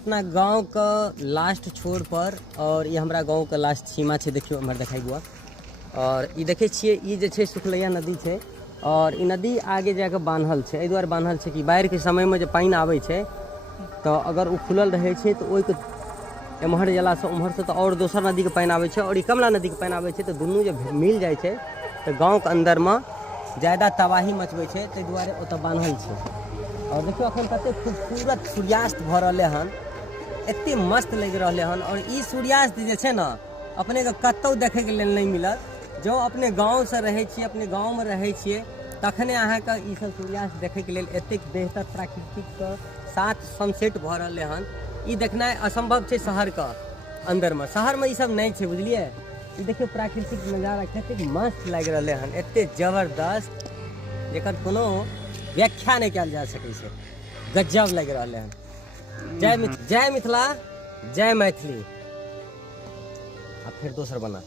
अपना गांव का लास्ट छोर पर और ये हमारा गांव का लास्ट सीमा है। देखियो हमर देखाई हुआ और ये देखे छे ये जे छे सुखलैया नदी है और ये नदी आगे जाके बांधल है। एहि दुआरे बांधल है कि बाढ़ के समय में जब पानी आवे छे तो अगर वो खुलल रहे छे तो ओइ के एम्हर जला से उम्हर से तो और दोसर नदी के पानी आवे छे और ये कमला नदी के पानी आवे छे तो दुनू जब मिल जाए छे तो गाँव के अंदर में ज़्यादा तबाही मचबै छे। ताहि दुआरे ओतऽ बान्हल छे। और देखियो अखन कते खूबसूरत सूर्यास्त भ रहले हन, एते मस्त लग रहले हन। और ई सूर्यास्त जे छे ना अपने के कतौ देखे के लेल नहीं मिलत। जो अपने गाँव से रहे छिए, अपने गाँव में रहे छिए तखने अहाँके ई सब सूर्यास्त देखे के लेल एतेक बेहतर प्राकृतिक के साथ सनसेट भ रहले हन। ई देखनाइ असंभव छे शहर का अंदर में। शहर में ई सब नहीं छे, बुझलिए। ई देखियो प्राकृतिक नजारा कतेक मस्त लग रहले हन, एते जबरदस्त जेकर कोनो व्याख्या नहीं कल जा सके से। गजब लग रहले हन। जय मिथिला, जय मैथिली। अब फिर दोसर बना।